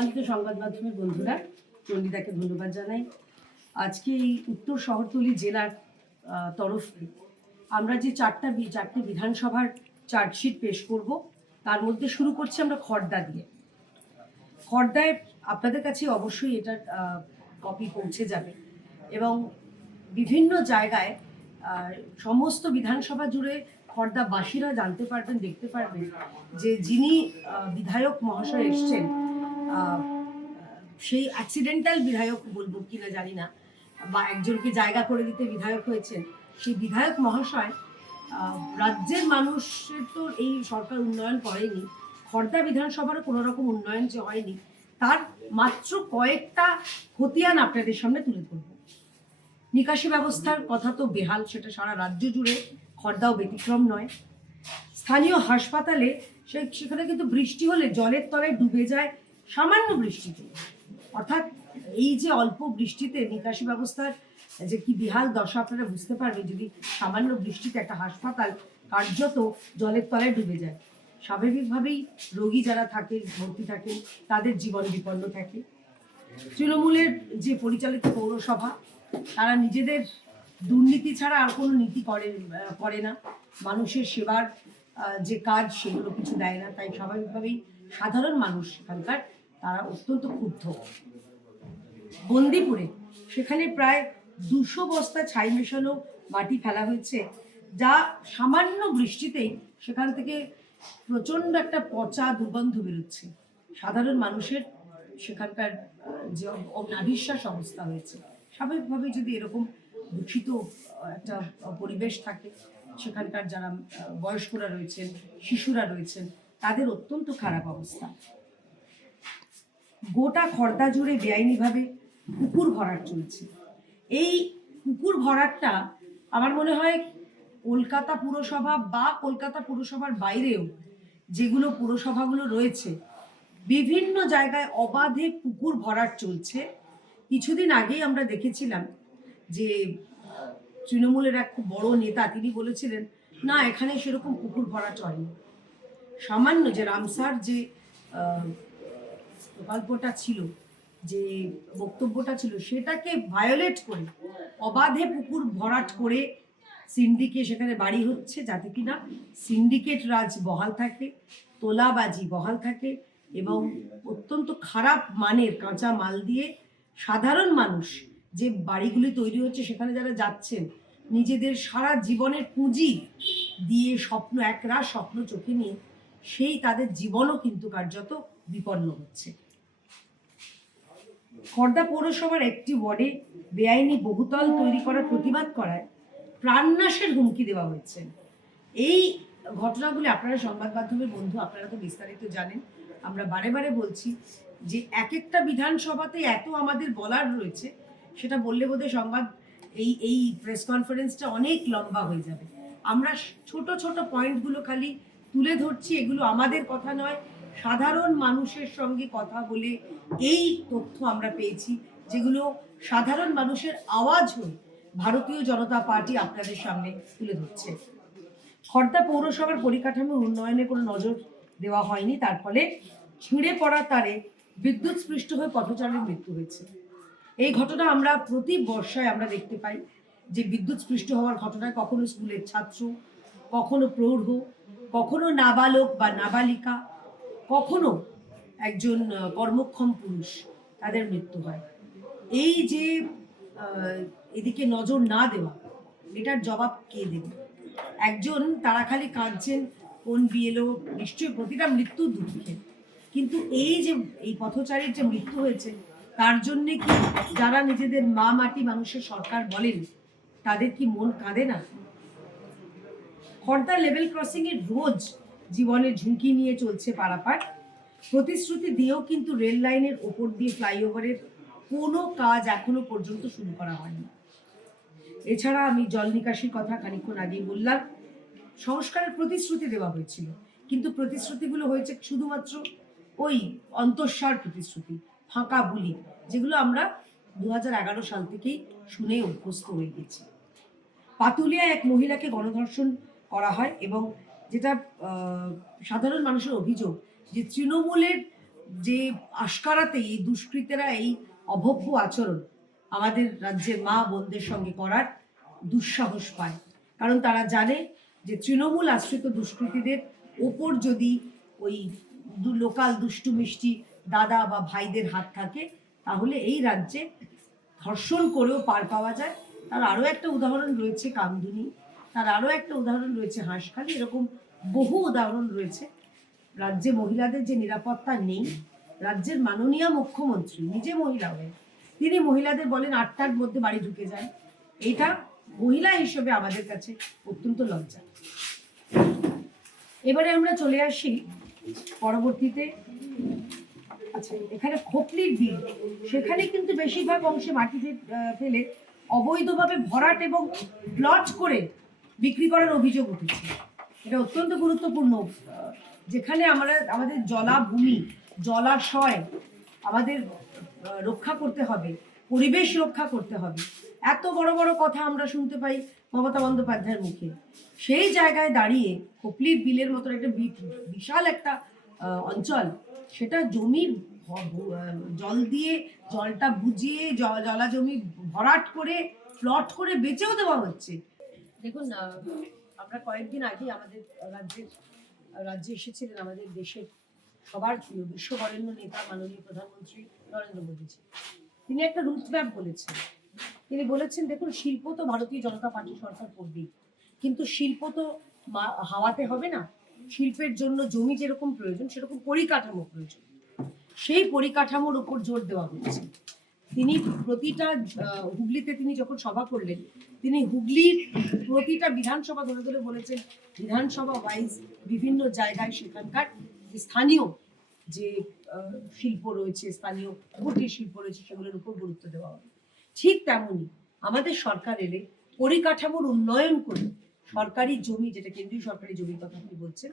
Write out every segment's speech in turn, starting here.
সম্মানিত সংবাদ মাধ্যমের বন্ধুরা, চন্ডিদাকে ধন্যবাদ জানাই। আজকে এই উত্তর শহরতলি জেলার তরফে আমরা যে চারটি বিধানসভার চার্জশিট পেশ করব, তার মধ্যে শুরু করছি আমরা খড়দা দিয়ে। খড়দায় আপনাদের কাছে অবশ্যই এটার কপি পৌঁছে যাবে এবং বিভিন্ন জায়গায় সমস্ত বিধানসভা জুড়ে খড়দাবাসীরা জানতে পারবেন, দেখতে পারবেন যে যিনি বিধায়ক মহাশয় এসছেন, সেই অ্যাক্সিডেন্টাল বিধায়ক বলবো কিনা জানি না, বা একজনকে জায়গা করে দিতে বিধায়ক হয়েছেন, সেই বিধায়ক মহাশয় রাজ্যের মানুষের তো এই সরকার উন্নয়ন করেনি, খড়দা বিধানসভারও কোনো রকম উন্নয়ন যে হয়নি, তার মাত্র কয়েকটা খতিয়ান আপনাদের সামনে তুলে ধরব। নিকাশি ব্যবস্থার কথা তো বেহাল, সেটা সারা রাজ্য জুড়ে, খড়দাও ব্যতিক্রম নয়। স্থানীয় হাসপাতালে সেখানে কিন্তু বৃষ্টি হলে জলের তলায় ডুবে যায় সামান্য বৃষ্টিতে, অর্থাৎ এই যে অল্প বৃষ্টিতে নিকাশি ব্যবস্থার যে কি বিহাল দশা আপনারা বুঝতে পারবেন যদি সামান্য বৃষ্টিতে একটা হাসপাতাল কার্যত জলের তলায় ডুবে যায়। স্বাভাবিকভাবেই রোগী যারা থাকে, ভর্তি থাকেন, তাদের জীবন বিপন্ন থাকে। তৃণমূলের যে পরিচালিত পৌরসভা, তারা নিজেদের দুর্নীতি ছাড়া আর কোনো নীতি করে না, মানুষের সেবার যে কাজ সেগুলো কিছু দেয় না, তাই স্বাভাবিকভাবেই সাধারণ মানুষ সেখানকার তারা অত্যন্ত ক্ষুব্ধ। বন্দিপুরে সেখানে প্রায় 200 বস্তা ছাই মেশানো মাটি ফেলা হয়েছে, যা সামান্য বৃষ্টিতেই সেখান থেকে প্রচণ্ড একটা পচা দুর্গন্ধ বেরোচ্ছে। সাধারণ মানুষের সেখানকার যে নাভিশ্বাস অবস্থা হয়েছে। স্বাভাবিকভাবে যদি এরকম দূষিত একটা পরিবেশ থাকে, সেখানকার যারা বয়স্করা রয়েছেন, শিশুরা রয়েছেন, তাদের অত্যন্ত খারাপ অবস্থা। গোটা খড়দা জুড়ে বেআইনিভাবে পুকুর ভরাট চলছে। এই পুকুর ভরাটটা আমার মনে হয় কলকাতা পুরসভা বা কলকাতা পুরসভার বাইরেও যেগুলো পুরসভাগুলো রয়েছে, বিভিন্ন জায়গায় অবাধে পুকুর ভরাট চলছে। কিছুদিন আগেই আমরা দেখেছিলাম যে তৃণমূলের এক খুব বড় নেতা, তিনি বলেছিলেন না, এখানে সেরকম পুকুর ভরাট হয়নি। সামান্য যে রামসার যে প্রকল্পটা ছিল, যে বক্তব্যটা ছিল, সেটাকে ভায়োলেট করে অবাধে পুকুর ভরাট করে সিন্ডিকেট সেখানে বাড়ি হচ্ছে, যাতে কিনা সিন্ডিকেট রাজ বহাল থাকে, তোলাবাজি বহাল থাকে এবং অত্যন্ত খারাপ মানের কাঁচা মাল দিয়ে সাধারণ মানুষ যে বাড়িগুলি তৈরি হচ্ছে সেখানে যারা যাচ্ছেন, নিজেদের সারা জীবনের পুঁজি দিয়ে স্বপ্ন, একরাশ স্বপ্ন চোখে নিয়ে, সেই তাদের জীবনও কিন্তু কার্যত বিপন্ন হচ্ছে। খড়দা পৌরসভার একটি ওয়ার্ডে বেআইনি বহুতল তৈরি করার প্রতিবাদ করায় প্রাণনাশের হুমকি দেওয়া হয়েছে। এই ঘটনাগুলি আপনারা সংবাদ মাধ্যমের বন্ধু, আপনারা তো বিস্তারিত জানেন। আমরা বারে বারে বলছি যে এক একটা বিধানসভাতে এত আমাদের বলার রয়েছে, সেটা বললে বোধহয় সংবাদ এই প্রেস কনফারেন্সটা অনেক লম্বা হয়ে যাবে। আমরা ছোট ছোট পয়েন্টগুলো খালি তুলে ধরছি, এগুলো আমাদের কথা নয়, সাধারণ মানুষের সঙ্গে কথা বলে এই তথ্য আমরা পেয়েছি, যেগুলো সাধারণ মানুষের আওয়াজ হয়ে ভারতীয় জনতা পার্টি আপনাদের সামনে তুলে ধরছে। খড়দা পৌরসভার পরিকাঠামো উন্নয়নে কোনো নজর দেওয়া হয়নি, তার ফলে ছিঁড়ে পড়া তারে বিদ্যুৎ স্পৃষ্ট হয়ে পথচারীর মৃত্যু হয়েছে। এই ঘটনা আমরা প্রতি বর্ষায় আমরা দেখতে পাই যে বিদ্যুৎ স্পৃষ্ট হওয়ার ঘটনায় কখনো স্কুলের ছাত্র, কখনো প্রৌঢ়, কখনো নাবালক বা নাবালিকা, কখনো একজন কর্মক্ষম পুরুষ, তাদের মৃত্যু হয়। এই যে এদিকে নজর না দেওয়া, এটার জবাব কে দেবে? একজন তারা খালি কাঁদছেন, কোন বিএলও, নিশ্চয়ই প্রতিটা মৃত্যু দুঃখে, কিন্তু এই যে এই পথচারীর যে মৃত্যু হয়েছে, তার জন্যে কি যারা নিজেদের মা মাটি মানুষের সরকার বলেন, তাদের কি মন কাঁদে না? খড়দা লেভেল ক্রসিং এর রোজ জীবনের ঝুঁকি নিয়ে চলছে পারাপার। প্রতিশ্রুতি দিয়েও কিন্তু রেল লাইনের ওপর দিয়ে ফ্লাইওভারের কোনো কাজ এখনো পর্যন্ত শুরু করা হয়নি। এছাড়া আমি জল নিকাশির কথা খানিকক্ষণ আগেই বললাম, সংস্কারের প্রতিশ্রুতি দেওয়া হয়েছিল, কিন্তু প্রতিশ্রুতিগুলো হয়েছে শুধুমাত্র ওই অন্তঃসার প্রতিশ্রুতি, ফাঁকা বুলি, যেগুলো আমরা 2011 সাল থেকেই শুনে অভ্যস্ত হয়ে গেছি। পাতুলিয়ায় এক মহিলাকে গণধর্ষণ করা হয় এবং যেটা সাধারণ মানুষের অভিযোগ যে তৃণমূলের যে আশকারাতেই এই দুষ্কৃতীরা এই অভব্য আচরণ আমাদের রাজ্যের মা বোনদের সঙ্গে করার দুঃসাহস পায়। কারণ তারা জানে যে তৃণমূল আশ্রিত দুষ্কৃতীদের ওপর যদি ওই লোকাল দুষ্টু মিষ্টি দাদা বা ভাইদের হাত থাকে, তাহলে এই রাজ্যে ধর্ষণ করেও পার পাওয়া যায়। তার আরও একটা উদাহরণ রয়েছে কামদুনি, তার আরও একটা উদাহরণ রয়েছে হাঁসখালি, এরকম বহু উদাহরণ রয়েছে। রাজ্যে মহিলাদের যে নিরাপত্তা নেই, রাজ্যের মাননীয় মুখ্যমন্ত্রী নিজে মহিলা হয়ে তিনি মহিলাদের বলেন 8টার মধ্যে বাড়ি ঢুকে যান। এটা মহিলা হিসেবে আমাদের কাছে অত্যন্ত লজ্জা। এবারে আমরা চলে আসি পরবর্তীতে, আচ্ছা এখানে খোপলির বিল, সেখানে কিন্তু বেশিরভাগ অংশে মাটিতে ফেলে অবৈধভাবে ভরাট এবং প্লট করে বিক্রি করার অভিযোগ উঠেছে। এটা অত্যন্ত গুরুত্বপূর্ণ। যেখানে আমাদের জলাভূমি জলাশয় আমাদের রক্ষা করতে হবে, পরিবেশ রক্ষা করতে হবে, এত বড় বড় কথা আমরা শুনতে পাই মমতা বন্দ্যোপাধ্যায়ের মুখে। সেই জায়গায় দাঁড়িয়ে খোপলির বিলের মতো একটা বিশাল একটা অঞ্চল, সেটা জমির জল দিয়ে জলটা বুঝিয়ে জলা জমি ভরাট করে প্লট করে বেচেও দেওয়া হচ্ছে। দেখুন, আমরা কয়েকদিন আগে আমাদের রাজ্যে এসেছিলেন আমাদের দেশের সবার প্রিয় বিশ্ববরেণ্য নেতা মাননীয় প্রধানমন্ত্রী নরেন্দ্র মোদীজি। তিনি একটা রুট ম্যাপ বলেছেন। তিনি বলেছেন, দেখুন শিল্প তো ভারতীয় জনতা পার্টি সরকার করবেই, কিন্তু শিল্প তো হাওয়াতে হবে না। শিল্পের জন্য জমি যেরকম প্রয়োজন সেরকম পরিকাঠামো প্রয়োজন। সেই পরিকাঠামোর উপর জোর দেওয়া হচ্ছে। তিনি প্রতিটা হুগলিতে তিনি যখন সভা করলেন, তিনি হুগলির প্রতিটা বিধানসভা ধরে ধরে বলেছেন বিধানসভা ওয়াইজ বিভিন্ন জায়গায় সেখানকার স্থানীয় যে শিল্প রয়েছে, স্থানীয় কুটির শিল্প রয়েছে, সেগুলোর উপর গুরুত্ব দেওয়া হবে। ঠিক তেমনই আমাদের সরকার এলে পরিকাঠামোর উন্নয়ন করে সরকারি জমি, যেটা কেন্দ্রীয় সরকারি জমির কথা আপনি বলছেন,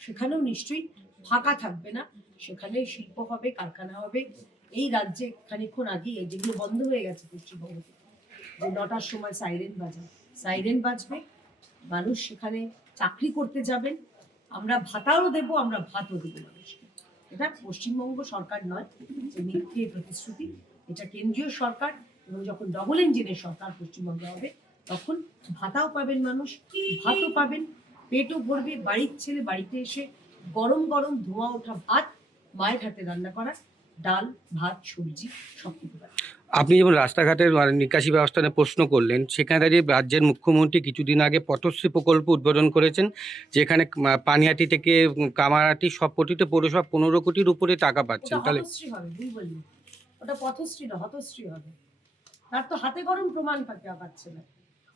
সেখানেও নিশ্চয়ই ফাঁকা থাকবে না, সেখানে শিল্প হবে, কারখানা হবে। এই রাজ্যে খানিকক্ষণ আগে যেগুলো বন্ধ হয়ে গেছে পশ্চিমবঙ্গ থেকে, যে 9টার সময় সাইরেন বাজবে, মানুষ সেখানে চাকরি করতে যাবেন, আমরা ভাতাও দেবো, আমরা ভাতও দেবো মানুষকে। এটা পশ্চিমবঙ্গ সরকার নয় যে মিথ্যে প্রতিশ্রুতি, এটা কেন্দ্রীয় সরকার। এবং যখন ডবল ইঞ্জিনের সরকার পশ্চিমবঙ্গে হবে, তখন ভাতাও পাবেন মানুষ, ভাতও পাবেন, পেটও ভরবে, বাড়ির ছেলে বাড়িতে এসে গরম গরম ধোঁয়া ওঠা ভাত, মায়ের হাতে রান্না করা ডাল ভাত সবজি সব কিছু পাবেন। আপনি যেমন রাস্তাঘাটের নিকাশি ব্যবস্থা নিয়ে প্রশ্ন করলেন, সেখানে দাঁড়িয়ে রাজ্যের মুখ্যমন্ত্রী কিছুদিন আগে পটশ্রী প্রকল্প উদ্বোধন করেছেন, যেখানে পানিহাটি থেকে কামারহাটি সব কোটিতে পৌরসভা 15 কোটির উপরে টাকা পাচ্ছেন। তাহলে ওটা পথশ্রী না, হতশ্রী হবে। তার তো হাতে গরম প্রমাণ পাচ্ছে না।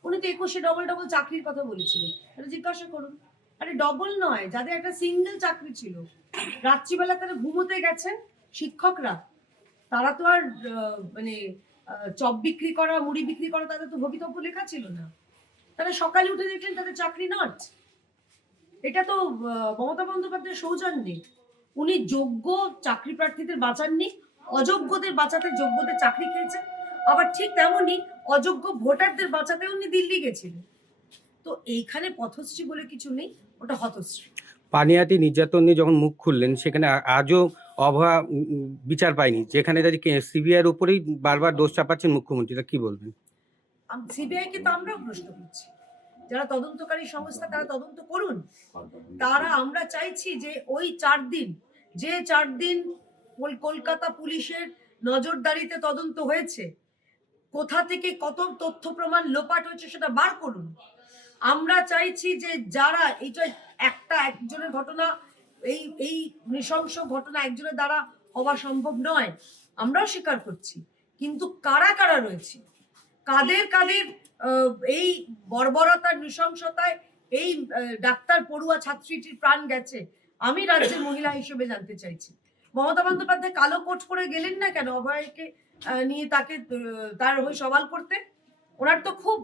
উনি তো 21-এ ডবল চাকরির কথা বলেছিলেন, এটা জিজ্ঞাসা করুন। আরে ডবল নয়, যাদের একটা সিঙ্গেল চাকরি ছিল, রাত্রিবেলা তারা ঘুমোতে গেছেন শিক্ষকরা, তারা তো আর মানে চপ বিক্রি করা মুড়ি বিক্রি করা তাদের তো ভবিতব্য লেখা ছিল না। তারা সকালে উঠে দেখলেন তাদের চাকরি নট। এটা তো মমতা বন্দ্যোপাধ্যায়ের সৌজন্যে। উনি যোগ্য চাকরি প্রার্থীদের বাঁচাননি, অযোগ্যদের বাঁচাতে যোগ্যদের চাকরি খেয়েছেন। আবার ঠিক তেমনই অযোগ্য ভোটারদের বাঁচাতে উনি দিল্লি গেছিলেন। তো এইখানে পথশ্রী বলে কিছু নেই, ওটা হতশ্রী। পানিহাটি নির্যাতন নিয়ে যখন মুখ খুললেন, সেখানে আজও অভয়া বিচার পায়নি, যেখানে সিবিআইয়ের উপরেই বারবার দোষ চাপাচ্ছেন মুখ্যমন্ত্রী। কি বলবেন? সিবিআইকে তো আমরাও প্রশ্ন করছি, যারা তদন্তকারী সংস্থা তারা তদন্ত করুন। আমরা চাইছি যে ওই 4 দিন, যে 4 দিন কলকাতা পুলিশের নজরদারিতে তদন্ত হয়েছে, কোথা থেকে কত তথ্য প্রমাণ লোপাট হয়েছে সেটা বার করুন। আমরা চাইছি যে যারা এইটা একজনের ঘটনা, এই নৃশংস ঘটনা একজনের দ্বারা হওয়া সম্ভব নয়, আমরাও স্বীকার করছি, কিন্তু কারা কারা রয়েছে, কাদের এই বর্বরতার নৃশংসতায় এই ডাক্তার পড়ুয়া ছাত্রীটির প্রাণ গেছে, আমি রাজ্যের মহিলা হিসেবে জানতে চাইছি। মমতা বন্দ্যোপাধ্যায় কালো কোট পরে গেলেন না কেন অভয়কে নিয়ে তার হয়ে সওয়াল করতে? ওনার তো খুব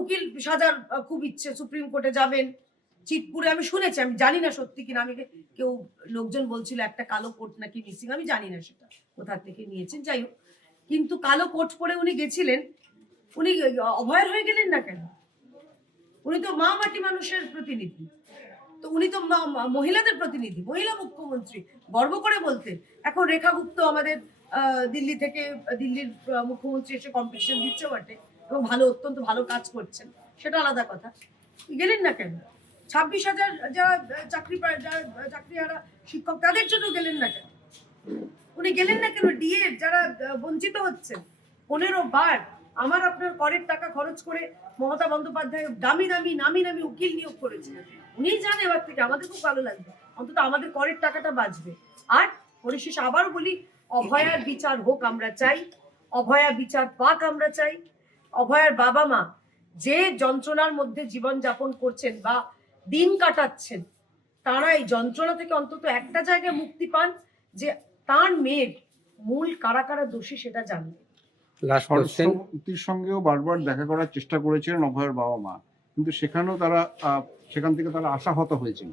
উকিল সাজার খুব ইচ্ছে, সুপ্রিম কোর্টে যাবেন। চিতপুরে আমি শুনেছি, আমি জানি না সত্যি কিনা, আমি কেউ লোকজন বলছিল একটা কালো কোট নাকি মিসিং, আমি জানি না সেটা কোথা থেকে নিয়েছেন, যাই হোক। কিন্তু কালো কোট পরে উনি গেছিলেন, উনি অভয়ের হয়ে গেলেন না কেন? উনি তো মা মাটি মানুষের প্রতিনিধি। তো উনি তো মহিলাদের প্রতিনিধি, মহিলা মুখ্যমন্ত্রী, গর্ব করে বলতেন। এখন রেখা গুপ্ত আমাদের দিল্লি থেকে, দিল্লির মুখ্যমন্ত্রী এসে কম্পিটিশন দিচ্ছে বটে, এবং ভালো, অত্যন্ত ভালো কাজ করছেন, সেটা আলাদা কথা। গেলেন না কেন? 26,000 যারা চাকরিহারা শিক্ষক, তাদের জন্য গেলেন না কেন? উনি গেলেন না কেন? ডিএ যারা বঞ্চিত হচ্ছেন 15 বার আমার আপনার করের টাকা খরচ করে মমতা বন্দ্যোপাধ্যায় দামি দামি নামি নামি উকিল নিয়োগ করেছিলেন। উনি জান এবার থেকে, আমাদের খুব ভালো লাগবে, অন্তত আমাদের করের টাকাটা বাঁচবে। আর পরিশেষ আবার বলি, অভয়ার বিচার হোক আমরা চাই, অভয়া বিচার পাক আমরা চাই। অভয়ার বাবা মা যে যন্ত্রণার মধ্যে জীবন যাপন করছেন বা দিন কাটাচ্ছেন, তারা এই যন্ত্রণা থেকে অন্তত একটা জায়গায় মুক্তি পান, যে তার মেয়ের মূল কারা কারা দোষী সেটা জানবে। স্বরাষ্ট্রমন্ত্রীর সঙ্গেও বারবার দেখা করার চেষ্টা করেছিলেন অভয়ের বাবা মা, কিন্তু সেখান থেকে তারা আশাহত হয়েছেন।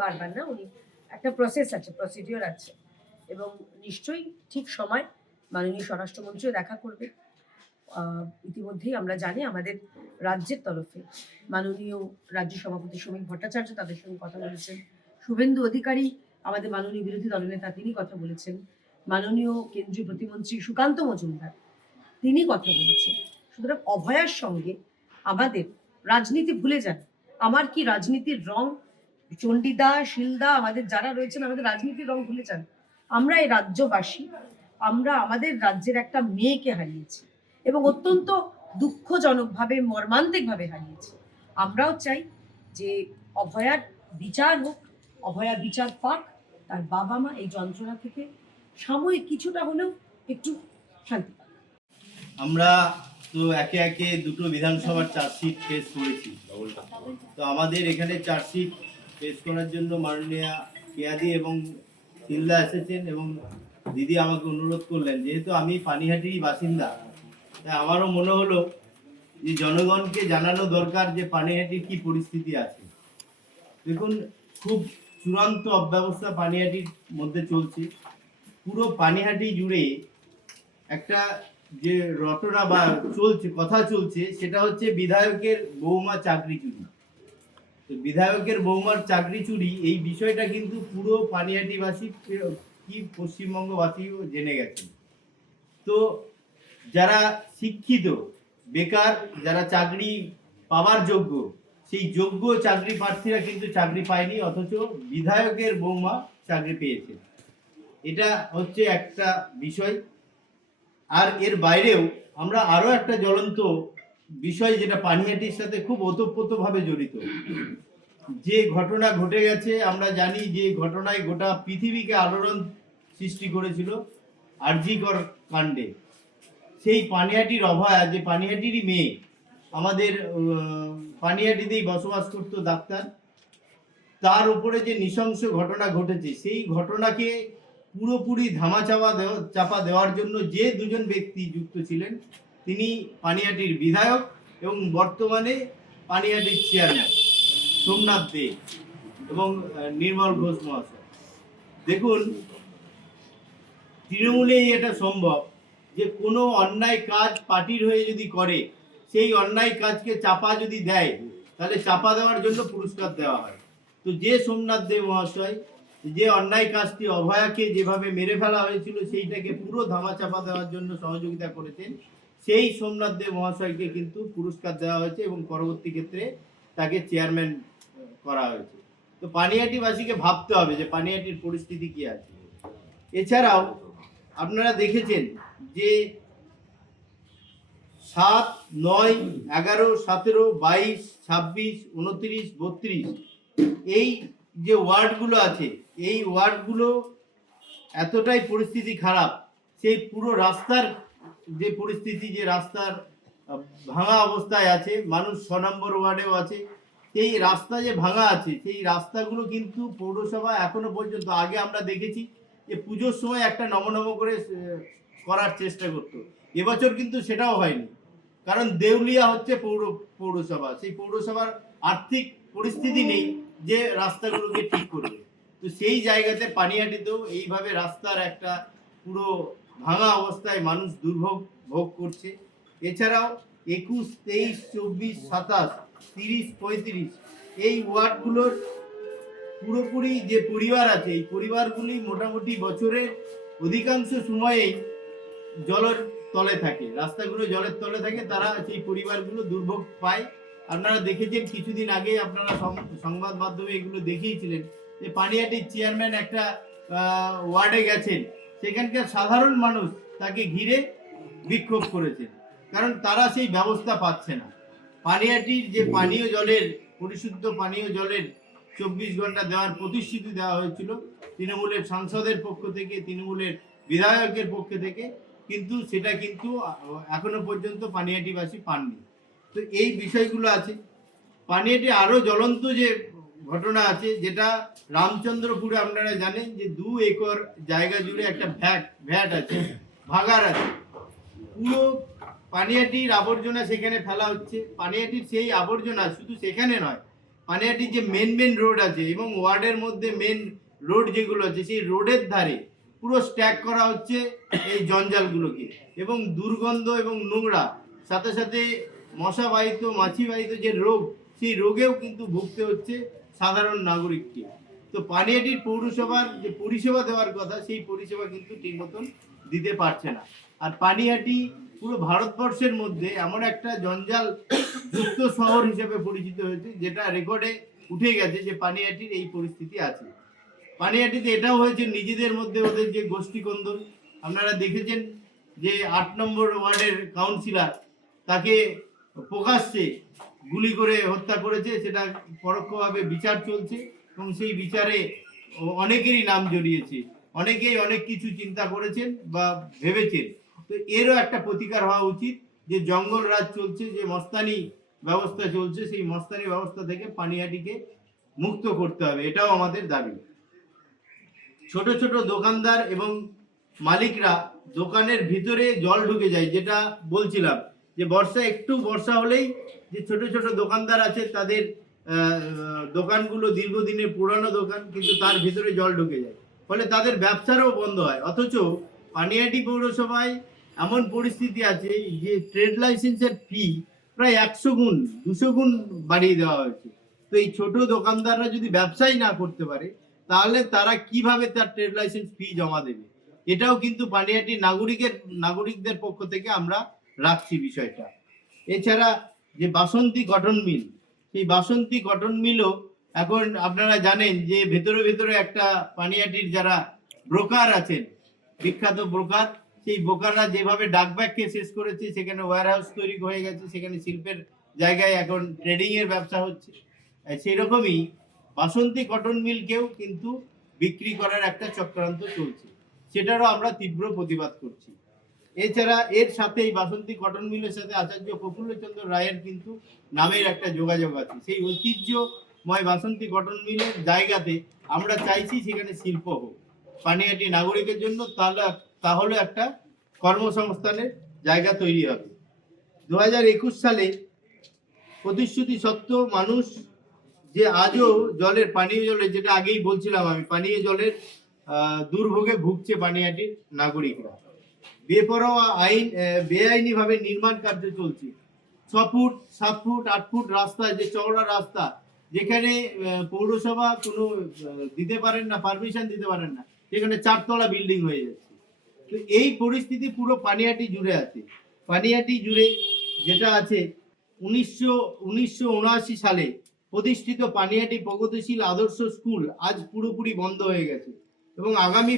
বারবার না, উনি একটা প্রসেস আছে, প্রসিডিওর আছে, এবং নিশ্চয়ই ঠিক সময় মাননীয় স্বরাষ্ট্রমন্ত্রীও দেখা করবে। ইতিমধ্যেই আমরা জানি আমাদের রাজ্যের তরফে মাননীয় রাজ্য সভাপতি শ্রমিক ভট্টাচার্য তাদের সঙ্গে কথা বলেছেন, শুভেন্দু অধিকারী আমাদের মাননীয় বিরোধী দলনেতা তিনি কথা বলেছেন, মাননীয় কেন্দ্রীয় প্রতিমন্ত্রী সুকান্ত মজুমদার তিনি কথা বলেছেন। সুতরাং অভয়ার সঙ্গে আমাদের রাজনীতি ভুলে যান। আমার কি রাজনীতির রং, চণ্ডীদা শিলদা আমাদের যারা রয়েছেন, আমাদের রাজনীতির রং ভুলে যান। আমরা এই রাজ্যবাসী, আমরা আমাদের রাজ্যের একটা মেয়েকে হারিয়েছি, এবং অত্যন্ত দুঃখজনকভাবে, মর্মান্তিকভাবে হারিয়েছি। আমরাও চাই যে অভয়ার বিচার হোক, অভয়া বিচার পাক, তার বাবা মা এই যন্ত্রণা থেকে সাময়িক কিছুটা হলেও একটু শান্তি পাক। আমরা তো একে একে দুটো বিধানসভার চার্জশিট পেশ করেছি। তো আমাদের এখানে চার্জশিট পেশ করার জন্য মাননীয়া কেয়াদি এবং শিলদা এসেছেন, এবং দিদি আমাকে অনুরোধ করলেন, যেহেতু আমি পানিহাটির বাসিন্দা, তাই আমারও মনে হলো যে জনগণকে জানানো দরকার যে পানিহাটির কি পরিস্থিতি আছে। দেখুন, খুব চূড়ান্ত অব্যবস্থা পানিহাটির মধ্যে চলছে। পুরো পানিহাটি জুড়ে একটা যে রটনা বা কথা চলছে, সেটা হচ্ছে বিধায়কের বৌমা চাকরি চুরি। তো বিধায়কের বৌমার চাকরি চুরি, এই বিষয়টা কিন্তু পুরো পানিহাটিবাসী কি পশ্চিমবঙ্গবাসীও জেনে গেছে। তো যারা শিক্ষিত, বেকার, যারা চাকরি পাওয়ার যোগ্য, সেই যোগ্য চাকরি প্রার্থীরা কিন্তু চাকরি পায়নি, অথচ বিধায়কের বৌমা চাকরি পেয়েছে। এটা হচ্ছে একটা বিষয়। আর এর বাইরেও আমরা আরো একটা জ্বলন্ত বিষয়, যেটা পানিহাটির সাথে খুব ওতপ্রোতভাবে জড়িত, যে ঘটনা ঘটে গেছে, আমরা জানি যে ঘটনায় গোটা পৃথিবীকে আলোড়ন সৃষ্টি করেছিল আরজিকর কাণ্ডে। সেই পানিহাটির অভয়া, যে পানিহাটিরই মেয়ে, আমাদের পানিহাটিতেই বসবাস করতো ডাক্তার, তার উপরে যে নৃশংস ঘটনা ঘটেছে, সেই ঘটনাকে পুরোপুরি চাপা দেওয়ার জন্য যে দুজন ব্যক্তি যুক্ত ছিলেন, তিনি পানিহাটির বিধায়ক এবং বর্তমানে পানিহাটির চেয়ারম্যান সোমনাথ দে এবং নির্মল ঘোষ মহাশয়। দেখুন, তৃণমূলেই এটা সম্ভব যে কোনো অন্যায় কাজ পার্টির হয়ে যদি করে, সেই অন্যায় কাজকে চাপা যদি দেয়, তাহলে চাপা দেওয়ার জন্য পুরস্কার দেওয়া হয়। তো যে সোমনাথ দে মহাশয় যে অন্যায় কাজটি, অভয়াকে যেভাবে মেরে ফেলা হয়েছিল, সেইটাকে পুরো ধামাচাপা দেওয়ার জন্য সহযোগিতা করেছেন, সেই সোমনাথ দে মহাশয়কে কিন্তু পুরস্কার দেওয়া হয়েছে এবং পরবর্তী ক্ষেত্রে তাকে চেয়ারম্যান করা হয়েছে। তো পানিহাটিবাসীকে ভাবতে হবে যে পানিহাটির পরিস্থিতি কি আছে। এছাড়াও আপনারা দেখেছেন যে 7, 9, 11, 17, 22, 26, 29, 32 এই যে ওয়ার্ডগুলো আছে, এই ওয়ার্ডগুলো এতটাই পরিস্থিতি খারাপ, সেই পুরো রাস্তার যে পরিস্থিতি, যে রাস্তার ভাঙা অবস্থায় আছে, মানুষ 6 নম্বর ওয়ার্ডেও আছে, এই রাস্তা যে ভাঙা আছে, সেই রাস্তাগুলো কিন্তু পৌরসভা এখনো পর্যন্ত, আগে আমরা দেখেছি যে পুজোর সময় একটা নমনম করে করার চেষ্টা করতো, এবছর কিন্তু সেটাও হয়নি, কারণ দেউলিয়া হচ্ছে পৌরসভা, সেই পৌরসভার আর্থিক পরিস্থিতি নেই যে রাস্তাগুলোকে ঠিক করবে। তো সেই জায়গাতে পানিহাটিতেও এইভাবে রাস্তার একটা পুরো ভাঙা অবস্থায় মানুষ দুর্ভোগ ভোগ করছে। এছাড়াও 21, 23, 24, 27, 30, 35 এই ওয়ার্ডগুলোর পুরোপুরি যে পরিবার আছে এই পরিবারগুলি মোটামুটি বছরের অধিকাংশ সময়েই জলের তলে থাকে, রাস্তাগুলো জলের তলে থাকে, তারা সেই পরিবারগুলো দুর্ভোগ পায়। আপনারা দেখেছেন কিছুদিন আগে, আপনারা সংবাদ মাধ্যমে এগুলো দেখিয়েছিলেন যে পানিহাটির চেয়ারম্যান একটা ওয়ার্ডে গেছেন, সেখানকার সাধারণ মানুষ তাকে ঘিরে বিক্ষোভ করেছেন, কারণ তারা সেই ব্যবস্থা পাচ্ছে না। পানিহাটির যে পানীয় জলের, পরিশুদ্ধ পানীয় জলের 24 ঘন্টা দেওয়ার প্রতিশ্রুতি দেওয়া হয়েছিল তৃণমূলের সাংসদের পক্ষ থেকে, তৃণমূলের বিধায়কের পক্ষ থেকে, কিন্তু সেটা কিন্তু এখনো পর্যন্ত পানিহাটিবাসী পাননি। তো এই বিষয়গুলো আছে। পানিহাটি আরো জ্বলন্ত যে ঘটনা আছে, যেটা রামচন্দ্রপুরে আপনারা জানেন যে 2 একর জায়গা জুড়ে একটা ভ্যাট আছে, ভাগার আছে। পুরো পানিহাটির আবর্জনা সেখানে ফেলা হচ্ছে। পানিহাটির সেই আবর্জনা শুধু সেখানে নয়, পানিহাটির যে মেন রোড আছে এবং ওয়ার্ডের মধ্যে মেন রোড যেগুলো আছে, সেই রোডের ধারে পুরো স্ট্যাক করা হচ্ছে এই জঞ্জালগুলোকে, এবং দুর্গন্ধ এবং নোংরা, সাথে সাথে মশাবাহিত, মাছিবাহিত যে রোগ, সেই রোগেও কিন্তু ভুগতে হচ্ছে সাধারণ নাগরিককে। তো পানিহাটির পৌরসভার যে পরিষেবা দেওয়ার কথা, সেই পরিষেবা কিন্তু ঠিক মতন দিতে পারছে না। আর পানিহাটি পুরো ভারতবর্ষের মধ্যে এমন একটা জঞ্জাল যুক্ত শহর হিসেবে পরিচিত হয়েছে, যেটা রেকর্ডে উঠে গেছে যে পানিহাটির এই পরিস্থিতি আছে। পানিহাটিতে এটাও হয়েছে নিজেদের মধ্যে ওদের যে গোষ্ঠী কোন্দল। আপনারা দেখেছেন যে 8 নম্বর ওয়ার্ডের কাউন্সিলর, তাকে প্রকাশ্যে গুলি করে হত্যা করেছে, সেটা পরোক্ষভাবে বিচার চলছে এবং সেই বিচারে অনেকেরই নাম জড়িয়েছে, অনেকেই অনেক কিছু চিন্তা করেছেন বা ভেবেছেন। তো এরও একটা প্রতিকার হওয়া উচিত, যে জঙ্গল রাজ চলছে, যে মস্তানি ব্যবস্থা চলছে, সেই মস্তানি ব্যবস্থা থেকে পানিহাটিকে মুক্ত করতে হবে, এটাও আমাদের দাবি। ছোট ছোট দোকানদার এবং মালিকরা দোকানের ভিতরে জল ঢুকে যায়, যেটা বলছিলাম যে একটু বর্ষা হলেই যে ছোট ছোট দোকানদার আছে, তাদের দোকানগুলো দীর্ঘদিনের পুরানো দোকান, কিন্তু তার ভিতরে জল ঢুকে যায়, ফলে তাদের ব্যবসারও বন্ধ হয়। অথচ পানিহাটি পৌরসভায় এমন পরিস্থিতি আছে যে ট্রেড লাইসেন্সের ফি প্রায় 100 গুণ 200 গুণ বাড়িয়ে দেওয়া হয়েছে। তো এই ছোট দোকানদাররা যদি ব্যবসাই না করতে পারে, তাহলে তারা কিভাবে তার ট্রেড লাইসেন্স ফি জমা দেবে? এটাও কিন্তু পানিহাটির নাগরিকদের পক্ষ থেকে আমরা রাখছি বিষয়টা। এছাড়া যে বাসন্তী কটন মিল, সেই বাসন্তী কটন মিলও এখন আপনারা জানেন যে ভেতরে একটা পানিহাটির যারা ব্রোকার আছেন, বিখ্যাত ব্রোকার, সেই ব্রোকাররা যেভাবে ডাকব্যাগকে শেষ করেছে, সেখানে ওয়্যার হাউস তৈরি হয়ে গেছে, সেখানে শিল্পের জায়গায় এখন ট্রেডিং এর ব্যবসা হচ্ছে। সেই রকমই বাসন্তী কটন মিলকেও কিন্তু বিক্রি করার একটা চক্রান্ত চলছে, সেটারও আমরা তীব্র প্রতিবাদ করছি। এছাড়া এর সাথে এই বাসন্তী কটন মিলের সাথে আচার্য প্রফুল্লচন্দ্র রায়ের কিন্তু নামের একটা যোগাযোগ আছে। সেই ঐতিহ্যময় বাসন্তী কটন মিলের জায়গাতে আমরা চাইছি সেখানে শিল্প হোক পানিহাটি নাগরিকের জন্য, তাহলে একটা কর্মসংস্থানের জায়গা তৈরি হবে। 2021 সালে প্রতিশ্রুতি সত্ত্বেও মানুষ যে আজও পানীয় জলের, যেটা আগেই বলছিলাম আমি, পানীয় জলের দুর্ভোগে ভুগছে পানিহাটির নাগরিকরা। বেপরোয়া বেআইনি ভাবে নির্মাণ কার্য চলছে। 6 ফুট 7 ফুট 8 ফুট রাস্তা, যে চওড়া রাস্তা, যেখানে পৌরসভা কোনো দিতে পারেন না, পারমিশন দিতে পারেন না, সেখানে 4 তলা বিল্ডিং হয়ে যাচ্ছে। তো এই পরিস্থিতি পুরো পানিহাটি জুড়ে আছে। পানিহাটি জুড়ে যেটা আছে, 1979 সালে প্রতিষ্ঠিত পানিহাটি প্রগতিশীল আদর্শ স্কুল আজ পুরোপুরি বন্ধ হয়ে গেছে, এবং আগামী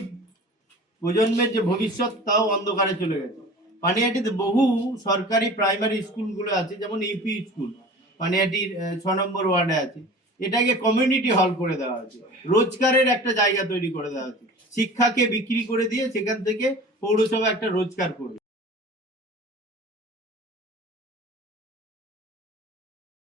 প্রজন্মের যে ভবিষ্যৎ, তাও অন্ধকারে চলে গেছে। পানিহাটিতে বহু সরকারি প্রাইমারি স্কুলগুলো আছে, যেমন ইউপি স্কুল পানিহাটির 6 নম্বর ওয়ার্ডে আছে, এটাকে কমিউনিটি হল করে দেওয়া হয়েছে, রোজগারের একটা জায়গা তৈরি করে দেওয়া হয়েছে। শিক্ষাকে বিক্রি করে দিয়ে সেখান থেকে পৌরসভা একটা রোজগার করবে।